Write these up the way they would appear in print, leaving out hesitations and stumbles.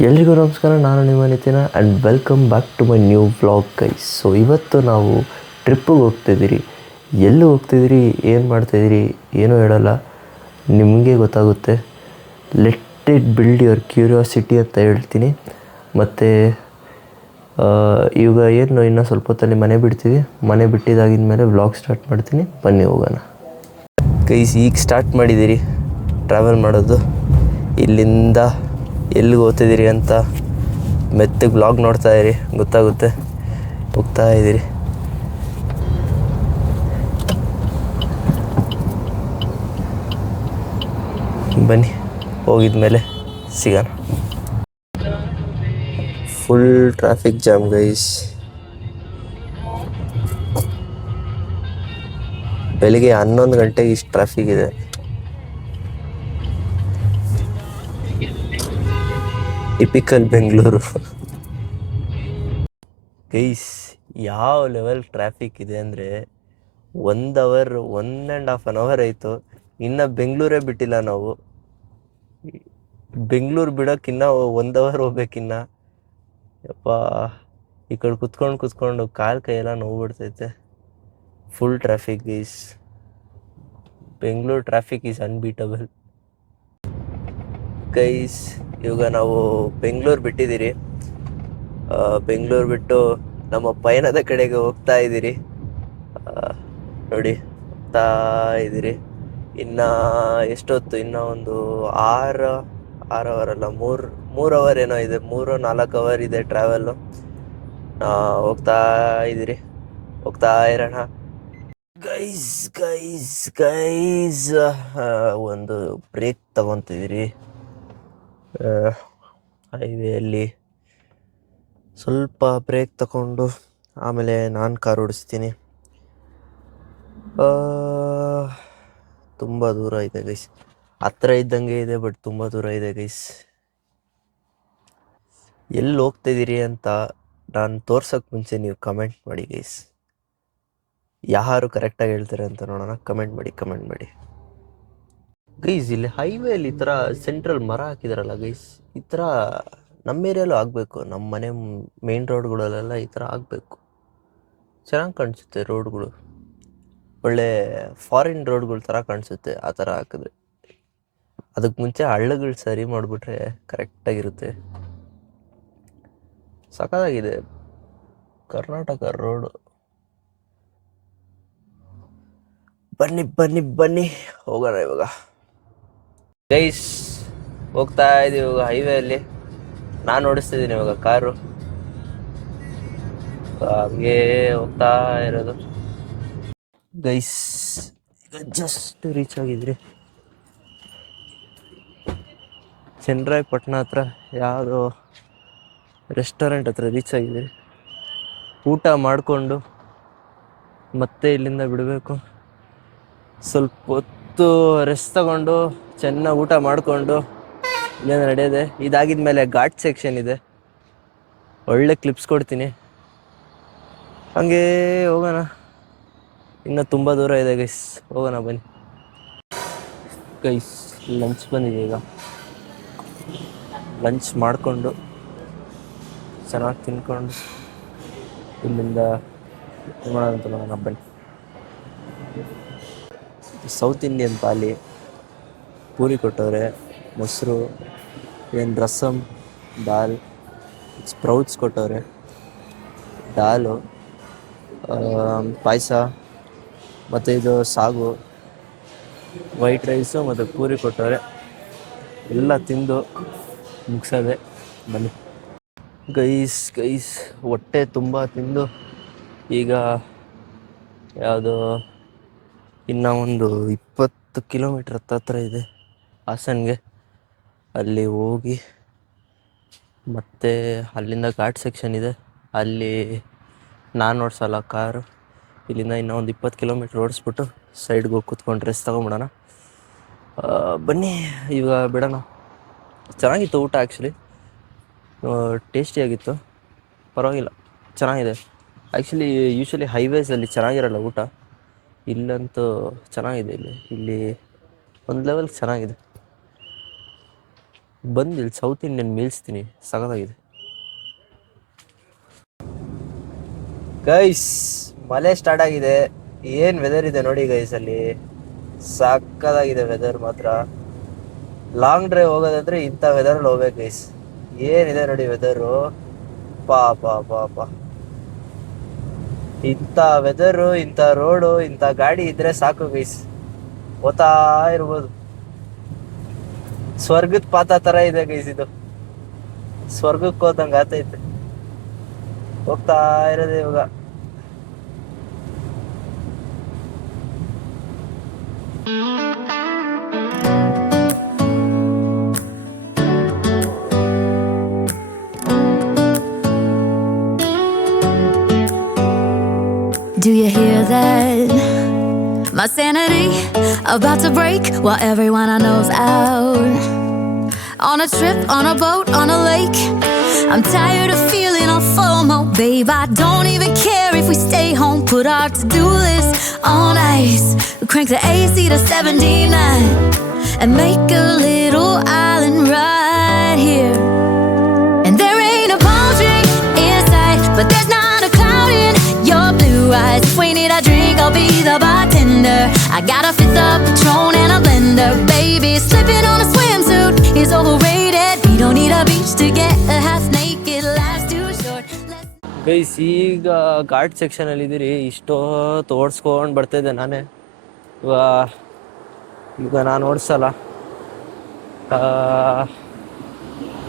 ಎಲ್ರಿಗೂ ನಮಸ್ಕಾರ, ನಾನು ನಿಮ್ಮ Nitin and welcome back to my new vlog guys. So ಇವತ್ತು ನಾವು ಟ್ರಿಪ್ಪಿಗೆ ಹೋಗ್ತಿದ್ದೀರಿ. ಎಲ್ಲಿ ಹೋಗ್ತಿದ್ದೀರಿ, ಏನು ಮಾಡ್ತಾಯಿದ್ದೀರಿ ಏನೂ ಹೇಳಲ್ಲ, ನಿಮಗೆ ಗೊತ್ತಾಗುತ್ತೆ. Let it build your curiosity ಅಂತ ಹೇಳ್ತೀನಿ. ಮತ್ತು ಇವಾಗ ಏನು ಇನ್ನೂ ಸ್ವಲ್ಪ ಹೊತ್ತಲ್ಲಿ ಮನೆ ಬಿಡ್ತೀವಿ. ಮನೆ ಬಿಟ್ಟಿದ್ದಾಗಿನ ಮೇಲೆ ವ್ಲಾಗ್ ಸ್ಟಾರ್ಟ್ ಮಾಡ್ತೀನಿ, ಬನ್ನಿ ಹೋಗೋಣ. ಗೈಸ್ ಈಗ ಸ್ಟಾರ್ಟ್ ಮಾಡಿದ್ದೀರಿ ಟ್ರಾವೆಲ್ ಮಾಡೋದು. ಇಲ್ಲಿಂದ ಎಲ್ಲಿಗೆ ಹೋಗ್ತಿದ್ದೀರಿ ಅಂತ ಮೆತ್ತಗೆ ವ್ಲಾಗ್ ನೋಡ್ತಾ ಇರಿ, ಗೊತ್ತಾಗುತ್ತೆ. ಹೋಗ್ತಾ ಇದ್ದೀರಿ. ಬನ್ನಿ, ಹೋಗಿದ ಮೇಲೆ ಸಿಗೋಣ. Full traffic jam guys. ಬೆಳಿಗ್ಗೆ 11 ಗಂಟೆಗೆ ಇಷ್ಟು ಟ್ರಾಫಿಕ್ ಇದೆ. Typical Bengaluru guys. ಯಾವ ಲೆವೆಲ್ ಟ್ರಾಫಿಕ್ ಇದೆ ಅಂದರೆ 1.5 ಅವರ್ ಆಯಿತು, ಇನ್ನು ಬೆಂಗಳೂರೇ ಬಿಟ್ಟಿಲ್ಲ ನಾವು. ಬೆಂಗಳೂರು ಬಿಡೋಕ್ಕಿನ್ನ 1 ಅವರ್ ಹೋಗ್ಬೇಕಿನ್ನ. ಯಪ್ಪ, ಈ ಕಡೆ ಕುತ್ಕೊಂಡು ಕಾಲು ಕೈಯೆಲ್ಲ ನೋವು ಬಿಡ್ತೈತೆ. Full traffic guys. Bengaluru traffic is unbeatable guys. ಇವಾಗ ನಾವು ಬೆಂಗಳೂರು ಬಿಟ್ಟಿದ್ದೀರಿ. ಬೆಂಗಳೂರು ಬಿಟ್ಟು ನಮ್ಮ ಪಯಣದ ಕಡೆಗೆ ಹೋಗ್ತಾ ಇದ್ದೀರಿ. ನೋಡಿ, ಹೋಗ್ತಾ ಇದ್ದೀರಿ. ಇನ್ನು ಎಷ್ಟೊತ್ತು, ಇನ್ನೂ ಒಂದು 6 ಅವರ್ ಅಲ್ಲ, 3 ಅವರ್ ಏನೋ ಇದೆ, 3-4 ಅವರ್ ಇದೆ ಟ್ರಾವೆಲ್ಲು. ಹೋಗ್ತಾ ಇದ್ದೀರಿ, ಹೋಗ್ತಾ ಇರೋಣ ಗೈಸ್. ಒಂದು ಬ್ರೇಕ್ ತಗೊತಿದ್ದೀರಿ ಹೈವೇಯಲ್ಲಿ. ಸ್ವಲ್ಪ ಬ್ರೇಕ್ ತಗೊಂಡು ಆಮೇಲೆ ನಾನು ಕಾರ್ ಓಡಿಸ್ತೀನಿ. ತುಂಬ ದೂರ ಇದೆ ಗೈಸ್. ಹತ್ರ ಇದ್ದಂಗೆ ಇದೆ, ಬಟ್ ತುಂಬ ದೂರ ಇದೆ ಗೈಸ್. ಎಲ್ಲಿ ಹೋಗ್ತಿದ್ದೀರಿ ಅಂತ ನಾನು ತೋರ್ಸೋಕ್ಕೆ ಮುಂಚೆ ನೀವು ಕಮೆಂಟ್ ಮಾಡಿ ಗೈಸ್. ಯಾರು ಕರೆಕ್ಟಾಗಿ ಹೇಳ್ತಾರೆ ಅಂತ ನೋಡೋಣ. ಕಮೆಂಟ್ ಮಾಡಿ ಗೈಸ್. ಇಲ್ಲಿ ಹೈವೇಲಿ ಈ ಥರ ಸೆಂಟ್ರಲ್ ಮರ ಹಾಕಿದಾರಲ್ಲ ಗೈಸ್, ಈ ಥರ ನಮ್ಮ ಏರಿಯಲ್ಲೂ ಆಗಬೇಕು. ನಮ್ಮ ಮನೆ ಮೇನ್ ರೋಡ್ಗಳಲ್ಲೆಲ್ಲ ಈ ಥರ ಆಗಬೇಕು. ಚೆನ್ನಾಗಿ ಕಾಣಿಸುತ್ತೆ ರೋಡ್ಗಳು, ಒಳ್ಳೆ ಫಾರಿನ್ ರೋಡ್ಗಳ ಥರ ಕಾಣಿಸುತ್ತೆ ಆ ಥರ ಹಾಕಿದ್ರೆ. ಅದಕ್ಕೆ ಮುಂಚೆ ಹಳ್ಳಗಳು ಸರಿ ಮಾಡಿಬಿಟ್ರೆ ಕರೆಕ್ಟಾಗಿರುತ್ತೆ. ಸಖತ್ತಾಗಿದೆ ಕರ್ನಾಟಕ ರೋಡು. ಬನ್ನಿ ಹೋಗೋಣ ಇವಾಗ ಗೈಸ್. ಹೋಗ್ತಾ ಇದ್ದೀವಿ ಇವಾಗ ಹೈವೇಯಲ್ಲಿ. ನಾನು ಓಡಿಸ್ತಿದ್ದೀನಿ ಇವಾಗ ಕಾರು. ಹಂಗೆ ಹೋಗ್ತಾ ಇರೋದು ಗೈಸ್. ಈಗ ಜಸ್ಟ್ ರೀಚ್ ಆಗಿದ್ರಿ ಚನ್ನರಾಯಪಟ್ಟಣ ಹತ್ರ. ಯಾವುದೋ ರೆಸ್ಟೋರೆಂಟ್ ಹತ್ರ ರೀಚ್ ಆಗಿದ್ರಿ. ಊಟ ಮಾಡಿಕೊಂಡು ಮತ್ತೆ ಇಲ್ಲಿಂದ ಬಿಡಬೇಕು. ಸ್ವಲ್ಪ ಹೊತ್ತು ರೆಸ್ಟ್ ತಗೊಂಡು ಚೆನ್ನಾಗಿ ಊಟ ಮಾಡಿಕೊಂಡು ಇಲ್ಲೇನು ನಡೆಯೋದೆ. ಇದಾಗಿದ ಮೇಲೆ ಘಾಟ್ ಸೆಕ್ಷನ್ ಇದೆ, ಒಳ್ಳೆ ಕ್ಲಿಪ್ಸ್ ಕೊಡ್ತೀನಿ. ಹಂಗೆ ಹೋಗೋಣ, ಇನ್ನೂ ತುಂಬ ದೂರ ಇದೆ ಗೈಸ್. ಹೋಗೋಣ ಬನ್ನಿ ಗೈಸ್. ಲಂಚ್ ಬಂದಿದೆ. ಈಗ ಲಂಚ್ ಮಾಡಿಕೊಂಡು ಚೆನ್ನಾಗಿ ತಿನ್ಕೊಂಡು ಇಲ್ಲಿಂದ ಮಾಡೋದಂತ ನೋಡೋಣ ಬನ್ನಿ. ಸೌತ್ ಇಂಡಿಯನ್ ಥಾಲಿ, ಪೂರಿ ಕೊಟ್ಟವ್ರೆ, ಮೊಸರು, ಏನು ರಸಮ್, ದಾಲ್, ಸ್ಪ್ರೌಟ್ಸ್ ಕೊಟ್ಟವ್ರೆ, ದಾಲು, ಪಾಯಸ, ಮತ್ತು ಇದು ಸಾಗು, ವೈಟ್ ರೈಸು ಮತ್ತು ಪೂರಿ ಕೊಟ್ಟವ್ರೆ. ಎಲ್ಲ ತಿಂದು ಮುಗಿಸೋದೆ ಬನ್ನಿ ಗೈಸ್. ಹೊಟ್ಟೆ ತುಂಬ ತಿಂದು ಈಗ ಯಾವುದು ಇನ್ನೂ ಒಂದು 20 ಕಿಲೋಮೀಟ್ರ್ ಹತ್ರ ಇದೆ ಹಾಸನ್ಗೆ. ಅಲ್ಲಿ ಹೋಗಿ ಮತ್ತೆ ಅಲ್ಲಿಂದ ಘಾಟ್ ಸೆಕ್ಷನ್ ಇದೆ, ಅಲ್ಲಿ ನಾನು ಓಡಿಸಲ್ಲ ಕಾರು. ಇಲ್ಲಿಂದ ಇನ್ನೂ ಒಂದು 20 ಕಿಲೋಮೀಟ್ರ್ ಓಡಿಸ್ಬಿಟ್ಟು ಸೈಡ್ಗೆ ಹೋಗಿ ಕೂತ್ಕೊಂಡು ರೆಸ್ಟ್ ತೊಗೊಂಬಿಡೋಣ. ಬನ್ನಿ ಇವಾಗ ಬಿಡೋಣ. ಚೆನ್ನಾಗಿತ್ತು ಊಟ, ಆ್ಯಕ್ಚುಲಿ ಟೇಸ್ಟಿಯಾಗಿತ್ತು, ಪರವಾಗಿಲ್ಲ, ಚೆನ್ನಾಗಿದೆ. ಆ್ಯಕ್ಚುಲಿ ಯೂಶ್ವಲಿ ಹೈವೇಸಲ್ಲಿ ಚೆನ್ನಾಗಿರಲ್ಲ ಊಟ, ಇಲ್ಲಂತೂ ಚೆನ್ನಾಗಿದೆ. ಇಲ್ಲಿ ಒಂದು ಲೆವೆಲ್ ಚೆನ್ನಾಗಿದೆ. ಬಂದು ಇಲ್ಲಿ ಸೌತ್ ಇಂಡಿಯನ್ ಮೀಲ್ಸ್ತೀನಿ, ಸಖತ್ತಾಗಿದೆ ಗೈಸ್. ಮಳೆ ಸ್ಟಾರ್ಟ್ ಆಗಿದೆ. ಏನು ವೆದರ್ ಇದೆ ನೋಡಿ ಗೈಸ್, ಅಲ್ಲಿ ಸಕ್ಕತ್ತಾಗಿದೆ ವೆದರ್ ಮಾತ್ರ. ಲಾಂಗ್ ಡ್ರೈವ್ ಹೋಗೋದಂದ್ರೆ ಇಂಥ ವೆದರಲ್ಲಿ ಹೋಗ್ಬೇಕು ಗೈಸ್. ಏನಿದೆ ನೋಡಿ ವೆದರು, ಪಾ ಪಾ ಪಾ ಪಾ. ಇಂಥ ವೆದರು, ಇಂಥ ರೋಡು, ಇಂಥ ಗಾಡಿ ಇದ್ರೆ ಸಾಕು ಗೈಸ್, ಓದ್ತಾ ಇರ್ಬೋದು. ಸ್ವರ್ಗದ ಪಾತ ತರ ಇದೆ ಗೈಸ್ ಇದು, ಸ್ವರ್ಗಕ್ಕೆ ಹೋದಂಗೆ ಆತೈತೆ. ಹೋಗ್ತಾ ಇರೋದೇ ಇವಾಗ. Do you hear that? My sanity about to break while everyone I know's out. On a trip, on a boat, on a lake. I'm tired of feeling all FOMO, babe. I don't even care if we stay home. Put our to-do list on ice. Crank the AC to 79 and make a little island right here. And there ain't a palm tree in sight, but there's not a cloud in your blue eyes. If we need a drink, I'll be the bartender. I got a fifth of Patron and a blender. Baby, slipping on a swimsuit is overrated. We don't need a beach to get a half naked. Life's too short. Guys, ಈಗ ಘಾಟ್ ಸೆಕ್ಷನಲ್ಲಿ ಇದ್ದೀರಿ. ಇಷ್ಟೊತ್ತು ಓಡಿಸ್ಕೊಂಡು ಬರ್ತಾಯಿದ್ದೆ ನಾನೇ. ಈಗ ನಾನು ಓಡಿಸಲ್ಲ.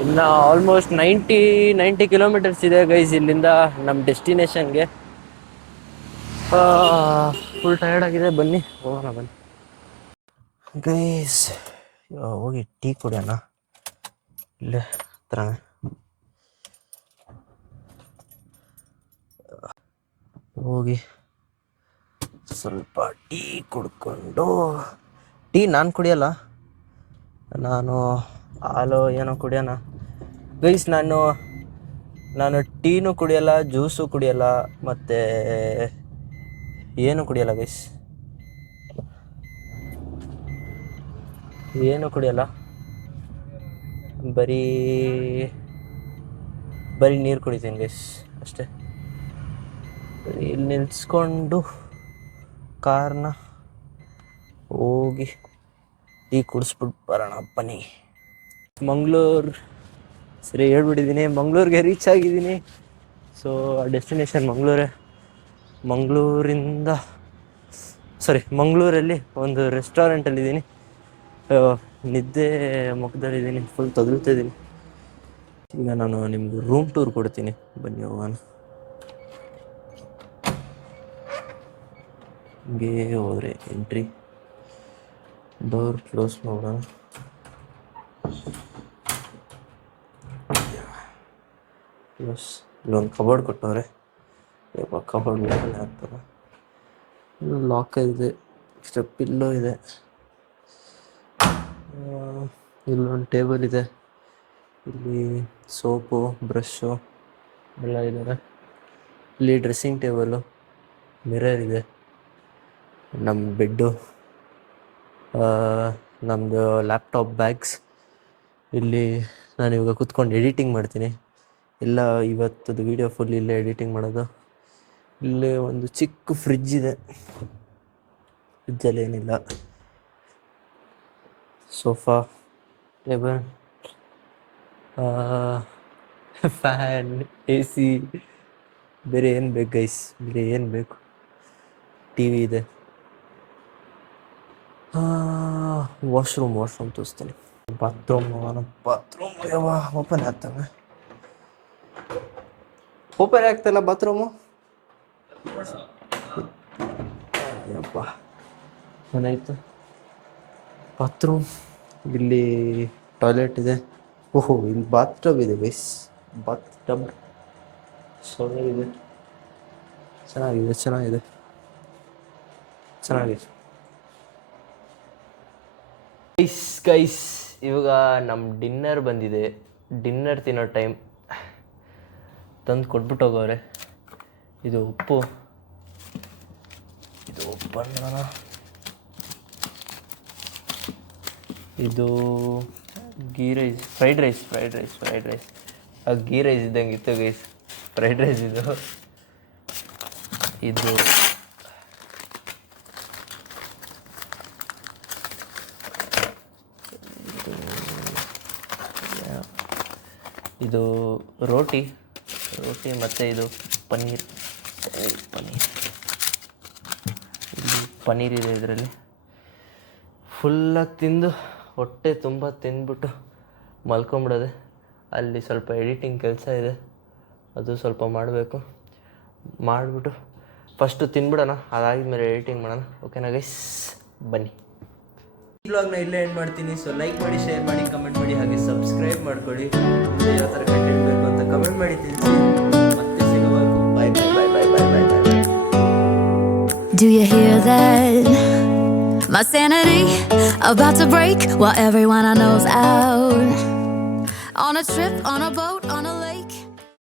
ಇನ್ನು almost 90 kilometres ಇದೆ guys ಇಲ್ಲಿಂದ ನಮ್ಮ ಡೆಸ್ಟಿನೇಷನ್ಗೆ. ಫುಲ್ ಟಯರ್ಡ್ ಆಗಿದೆ. ಬನ್ನಿ ಹೋಗೋಣ, ಬನ್ನಿ ಗೈಸ್. ಹೋಗಿ ಟೀ ಕುಡಿಯೋಣ ಇಲ್ಲೇ ಹತ್ರ. ಹೋಗಿ ಸ್ವಲ್ಪ ಟೀ ಕುಡ್ಕೊಂಡು, ಟೀ ನಾನು ಕುಡಿಯಲ್ಲ, ನಾನು ಹಾಲು ಏನೋ ಕುಡಿಯೋಣ ಗೈಸ್. ನಾನು ಟೀನೂ ಕುಡಿಯಲ್ಲ, ಜ್ಯೂಸು ಕುಡಿಯಲ್ಲ, ಮತ್ತು ಏನು ಕುಡಿಯಲ್ಲ ಗೈಸ್, ಏನು ಕುಡಿಯಲ್ಲ. ಬರೀ ನೀರು ಕುಡಿತೀನಿ ಗೈಸ್, ಅಷ್ಟೇ. ಇಲ್ಲಿ ನಿಲ್ಸ್ಕೊಂಡು ಕಾರ್ನ ಹೋಗಿ ಟೀ ಕುಡಿಸ್ಬಿಟ್ಟು ಬರೋಣ ಬನ್ನಿ. ಮಂಗಳೂರು ಸರಿ ಹೇಳ್ಬಿಟ್ಟಿದ್ದೀನಿ, ಮಂಗಳೂರಿಗೆ ರೀಚ್ ಆಗಿದ್ದೀನಿ. ಸೊ ಡೆಸ್ಟಿನೇಷನ್ ಮಂಗಳೂರಲ್ಲಿ ಒಂದು ರೆಸ್ಟೋರೆಂಟಲ್ಲಿದ್ದೀನಿ. ನಿದ್ದೆ ಮುಖದಲ್ಲಿದ್ದೀನಿ, ಫುಲ್ ತಗುಲ್ತಿದ್ದೀನಿ. ಈಗ ನಾನು ನಿಮ್ಗೆ ರೂಮ್ ಟೂರ್ ಕೊಡ್ತೀನಿ, ಬನ್ನಿ ಹೋಗೋಣ. ಹಿಂಗೆ ಹೋದರೆ ಎಂಟ್ರಿ, ಡೋರ್ ಕ್ಲೋಸ್ ಮಾಡೋಣ. ಕ್ಲೋಸ್. ಇಲ್ಲೊಂದು ಕಬೋರ್ಡ್ ಕೊಟ್ಟವ್ರೆ, ಕಬೋರ್ಡ್ ಮೇಲೆ ಹಾಕ್ತಾರೆ. ಲಾಕ್ ಇದೆ, ಎಕ್ಸ್ಟ್ರಾ ಪಿಲ್ಲೋ ಇದೆ. ಇಲ್ಲೊಂದು ಟೇಬಲ್ ಇದೆ, ಇಲ್ಲಿ ಸೋಪು ಬ್ರಷು ಎಲ್ಲ ಇದ್ದಾರೆ. ಇಲ್ಲಿ ಡ್ರೆಸ್ಸಿಂಗ್ ಟೇಬಲು, ಮಿರರ್ ಇದೆ, ನಮ್ಮ ಬೆಡ್ಡು, ನಮ್ಮದು ಲ್ಯಾಪ್ಟಾಪ್, ಬ್ಯಾಗ್ಸ್. ಇಲ್ಲಿ ನಾನು ಇವಾಗ ಕೂತ್ಕೊಂಡು ಎಡಿಟಿಂಗ್ ಮಾಡ್ತೀನಿ. ಎಲ್ಲ ಇವತ್ತದು ವೀಡಿಯೋ ಫುಲ್ ಇಲ್ಲೇ ಎಡಿಟಿಂಗ್ ಮಾಡೋದು. ಇಲ್ಲೇ ಒಂದು ಚಿಕ್ಕ ಫ್ರಿಜ್ ಇದೆ, ಫ್ರಿಜ್ಜಲ್ಲಿ ಏನಿಲ್ಲ. ಸೋಫಾ, ಟೇಬಲ್, ಫ್ಯಾನ್, AC, ಬೇರೆ ಏನು ಬೇಕು ಗೈಸ್, ಬೇರೆ ಏನು ಬೇಕು. ಟಿ ವಿ ಇದೆ. ವಾಶ್ರೂಮ್ ತೋರಿಸ್ತೀನಿ. ಬಾತ್ರೂಮ್ ಯಾವ ಓಪನ್ ಆಗ್ತಾನೆ, ಓಪನ್ ಆಗ್ತಾಯಿಲ್ಲ ಬಾತ್ರೂಮು. ಯಪ್ಪ ಏನಾಯಿತು. ಬಾತ್ರೂಮ್, ಇಲ್ಲಿ ಟಾಯ್ಲೆಟ್ ಇದೆ. ಓಹೋ, ಇಲ್ಲಿ ಬಾತ್ ಟಬ್ ಇದೆ ಗೈಸ್, ಬಾತ್ ಟಬ್ ಇದೆ. ಚೆನ್ನಾಗಿದೆ. ಗೈಸ್ ಇವಾಗ ನಮ್ಮ ಡಿನ್ನರ್ ಬಂದಿದೆ. ಡಿನ್ನರ್ ತಿನ್ನೋ ಟೈಮ್. ತಂದು ಕೊಟ್ಬಿಟ್ಟು ಹೋಗೋರೆ. ಇದು ಉಪ್ಪು, ಇದು ಉಪ್ಪನ್ನ, ಇದು ಗೀ ರೈಸ್ ಫ್ರೈಡ್ ರೈಸ್ ಆ ಗೀ ರೈಸ್ ಇದ್ದಂಗೆ ಇತ್ತು ಗೈಸ್. ಫ್ರೈಡ್ ರೈಸ್ ಇದು ಇದು ರೋಟಿ ಮತ್ತು ಇದು ಪನ್ನೀರ್ ಇಲ್ಲಿ ಪನ್ನೀರ್ ಇದೆ. ಇದರಲ್ಲಿ ಫುಲ್ಲಾಗಿ ತಿಂದು ಹೊಟ್ಟೆ ತುಂಬ ತಿಂದ್ಬಿಟ್ಟು ಮಲ್ಕೊಂಬಿಡೋದೆ. ಅಲ್ಲಿ ಸ್ವಲ್ಪ ಎಡಿಟಿಂಗ್ ಕೆಲಸ ಇದೆ, ಅದು ಸ್ವಲ್ಪ ಮಾಡಬೇಕು. ಮಾಡಿಬಿಟ್ಟು ಫಸ್ಟು ತಿನ್ಬಿಡೋಣ, ಅದಾದಮೇಲೆ ಎಡಿಟಿಂಗ್ ಮಾಡೋಣ. ಓಕೆನಾ ಗೈಸ್, ಬನ್ನಿ. ಈ ಬ್ಲಾಗ್ನ ಇಲ್ಲೇ ಎಂಡ್ ಮಾಡ್ತೀನಿ. ಸೊ ಲೈಕ್ ಮಾಡಿ, ಶೇರ್ ಮಾಡಿ, ಕಮೆಂಟ್ ಮಾಡಿ, ಹಾಗೆ ಸಬ್ಸ್ಕ್ರೈಬ್ ಮಾಡ್ಕೊಳ್ಳಿ. ಮುಂದೆ ಯಾವ ಥರ ಕಂಟೆಂಟ್ ಬೇಕು ಅಂತ ಕಮೆಂಟ್ ಮಾಡಿ ತಿಳಿಸಿ. ಮತ್ತೆ ಸಿಗೋವರೆಗೂ by. Do you hear that? My sanity about to break while everyone I know's out. On a trip, on a boat,